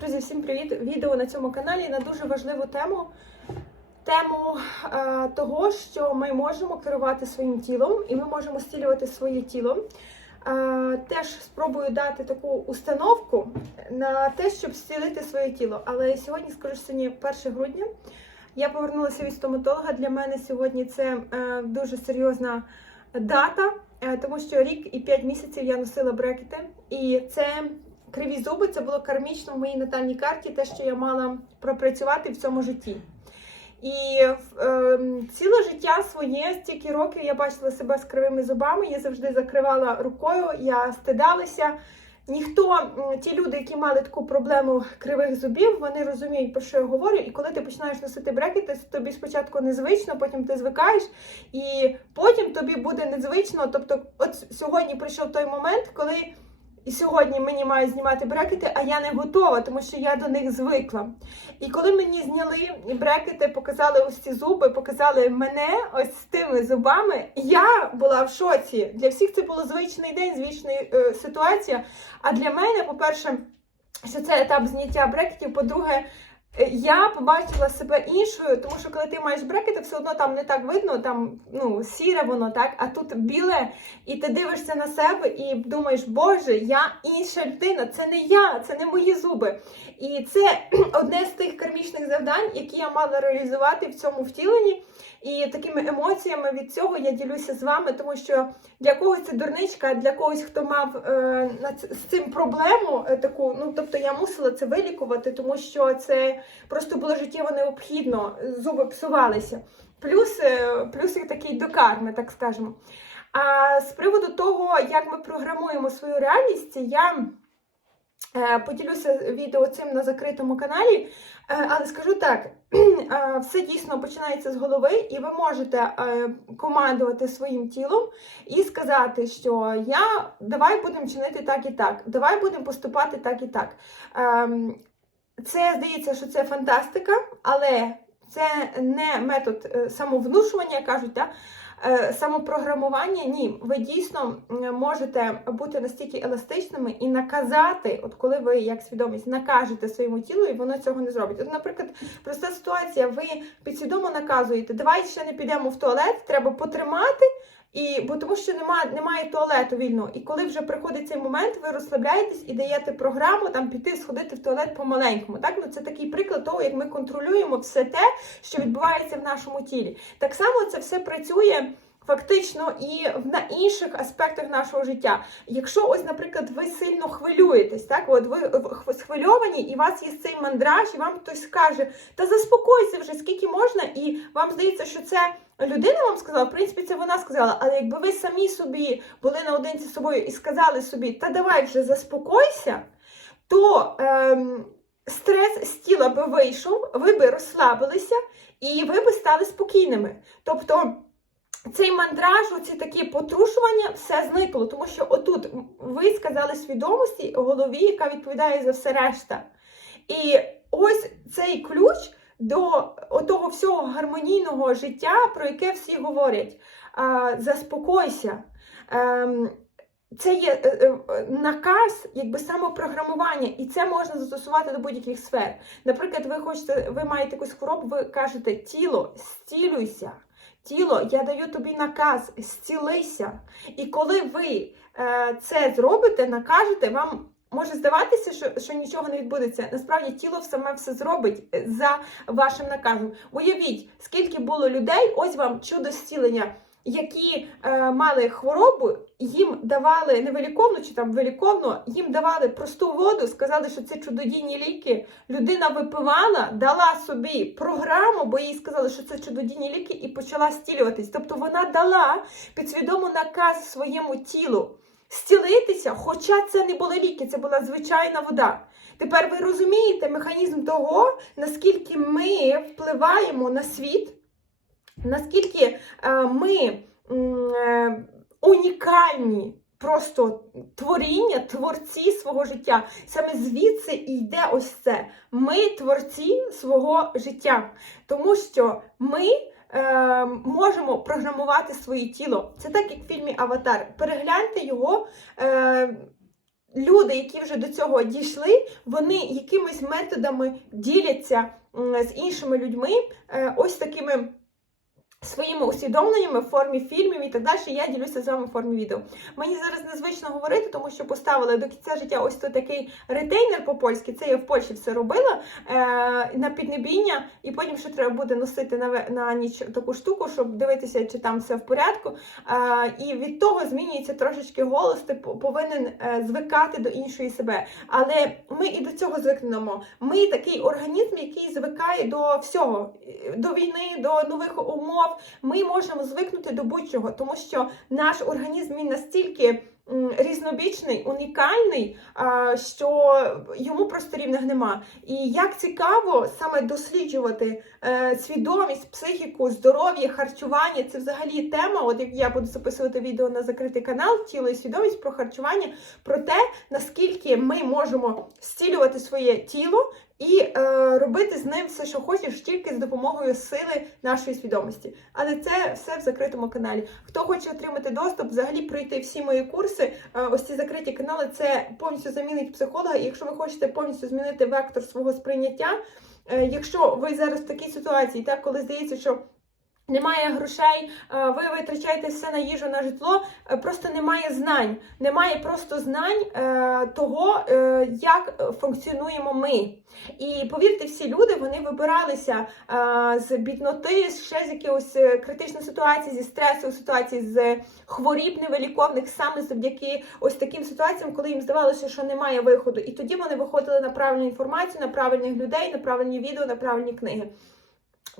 Друзі, всім привіт! Відео на цьому каналі на дуже важливу тему. Тему е, того, що ми можемо керувати своїм тілом і ми можемо стілювати своє тіло. Е, теж спробую дати таку установку на те, щоб зцілити своє тіло. Але сьогодні, скажу, сьогодні 1 грудня. Я повернулася від стоматолога. Для мене сьогодні це е, дуже серйозна дата, е, тому що рік і 5 місяців я носила брекети. І це криві зуби, це було кармічно в моїй натальній карті, те, що я мала пропрацювати в цьому житті. І е, ціле життя своє, стільки років я бачила себе з кривими зубами, я завжди закривала рукою, я стидалася. Ніхто, ті люди, які мали таку проблему кривих зубів, вони розуміють, про що я говорю. І коли ти починаєш носити брекети, тобі спочатку незвично, потім ти звикаєш, і потім тобі буде незвично. Тобто, от сьогодні прийшов той момент, коли і сьогодні мені мають знімати брекети, а я не готова, тому що я до них звикла. І коли мені зняли брекети, показали ось ці зуби, показали мене ось з тими зубами, я була в шоці. Для всіх це було звичний день, звична е, ситуація. А для мене, по-перше, що це етап зняття брекетів, по-друге, я побачила себе іншою, тому що коли ти маєш брекети, все одно там не так видно, там ну сіре воно, так, а тут біле, і ти дивишся на себе і думаєш, Боже, я інша людина, це не я, це не мої зуби. І це одне з тих кармічних завдань, які я мала реалізувати в цьому втіленні. І такими емоціями від цього я ділюся з вами, тому що для когось це дурничка, для когось, хто мав е, з цим проблему, е, таку, ну тобто я мусила це вилікувати, тому що це просто було життєво необхідно, зуби псувалися. Плюс, е, плюс і такий до карми, так скажемо. А з приводу того, як ми програмуємо свою реальність, я поділюся відео цим на закритому каналі. Е, Але скажу так, е, все дійсно починається з голови, і ви можете е, командувати своїм тілом і сказати, що я давай будемо чинити так і так, давай будемо поступати так і так. Ем, Це здається, що це фантастика, але це не метод е, самовнушування, кажуть, да? Е, самопрограмування. Ні, ви дійсно можете бути настільки еластичними і наказати, от коли ви як свідомість накажете своєму тілу, і воно цього не зробить. От, наприклад, проста ситуація, ви підсвідомо наказуєте, давай ще не підемо в туалет, треба потримати. І бо тому, що немає, немає туалету вільного. І коли вже приходить цей момент, ви розслабляєтесь і даєте програму там піти сходити в туалет по-маленькому. Так, ну це такий приклад того, як ми контролюємо все те, що відбувається в нашому тілі. Так само це все працює. Фактично і в- на інших аспектах нашого життя. Якщо ось, наприклад, ви сильно хвилюєтесь, так от ви схвильовані, і у вас є цей мандраж, і вам хтось скаже, та заспокойся вже, скільки можна, і вам здається, що це людина вам сказала, в принципі, це вона сказала, але якби ви самі собі були наодинці з собою і сказали собі, та давай вже заспокойся, то ем, стрес з тіла би вийшов, ви би розслабилися і ви би стали спокійними. Тобто цей мандраж, оці такі потрушування, все зникло, тому що отут ви сказали свідомості голові, яка відповідає за все решта. І ось цей ключ до того всього гармонійного життя, про яке всі говорять. Заспокойся. Ем, це є е, е, наказ, якби самопрограмування, і це можна застосувати до будь-яких сфер. Наприклад, ви хочете, ви маєте якусь хворобу, ви кажете тіло, зцілюйся. Тіло, я даю тобі наказ, зцілися. І коли ви е, це зробите, накажете, вам може здаватися, що, що нічого не відбудеться. Насправді тіло саме все зробить е, за вашим наказом. Уявіть, скільки було людей, ось вам чудо зцілення, які е, мали хворобу, їм давали невиліковну чи там виліковну, їм давали просту воду, сказали, що це чудодійні ліки. Людина випивала, дала собі програму, бо їй сказали, що це чудодійні ліки, і почала зцілюватись. Тобто вона дала підсвідомо наказ своєму тілу зцілитися, хоча це не були ліки, це була звичайна вода. Тепер ви розумієте механізм того, наскільки ми впливаємо на світ, наскільки е, ми е, унікальні. Просто творіння, творці свого життя. Саме звідси і йде ось це. Ми творці свого життя. Тому що ми е, можемо програмувати своє тіло. Це так, як в фільмі Аватар. Перегляньте його. Люди, які вже до цього дійшли, вони якимись методами діляться з іншими людьми, ось такими. Своїми усвідомленнями в формі фільмів і так далі, я ділюся з вами в формі відео. Мені зараз незвично говорити, тому що поставили до кінця життя ось тут такий ретейнер по-польськи. Це я в Польщі все робила е, на піднебіння, і потім ще треба буде носити на, на ніч таку штуку, щоб дивитися, чи там все в порядку. Е, і від того змінюється трошечки голос. Ти повинен е, звикати до іншої себе. Але ми і до цього звикнемо. Ми такий організм, який звикає до всього, до війни, до нових умов. Ми можемо звикнути до будь-чого, тому що наш організм він настільки. Різнобічний, унікальний, що йому просто рівних нема. І як цікаво саме досліджувати е, свідомість, психіку, здоров'я, харчування це взагалі тема. От як я буду записувати відео на закритий канал Тіло і свідомість про харчування, про те, наскільки ми можемо зцілювати своє тіло і е, робити з ним все, що хочеш, тільки з допомогою сили нашої свідомості. Але це все в закритому каналі. Хто хоче отримати доступ, взагалі пройти всі мої курси, е, ось ці закриті канали, це повністю замінить психолога. І якщо ви хочете повністю змінити вектор свого сприйняття, е, якщо ви зараз в такій ситуації, так коли здається, що немає грошей, е, ви витрачаєте все на їжу, на житло, е, просто немає знань. Немає просто знань е, того, як функціонуємо ми. І повірте, всі люди вони вибиралися з бідноти, ще з якихось критичних ситуацій, зі стресових ситуацій, з хворіб невиліковних, саме завдяки ось таким ситуаціям, коли їм здавалося, що немає виходу. І тоді вони виходили на правильну інформацію, на правильних людей, на правильні відео, на правильні книги.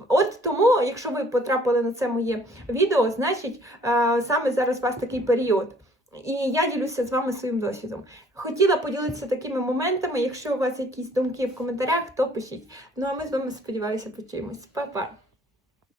От тому, якщо ви потрапили на це моє відео, значить е, саме зараз у вас такий період. І я ділюся з вами своїм досвідом. Хотіла поділитися такими моментами. Якщо у вас якісь думки в коментарях, то пишіть. Ну а ми з вами сподіваюся почуємось. Па-па!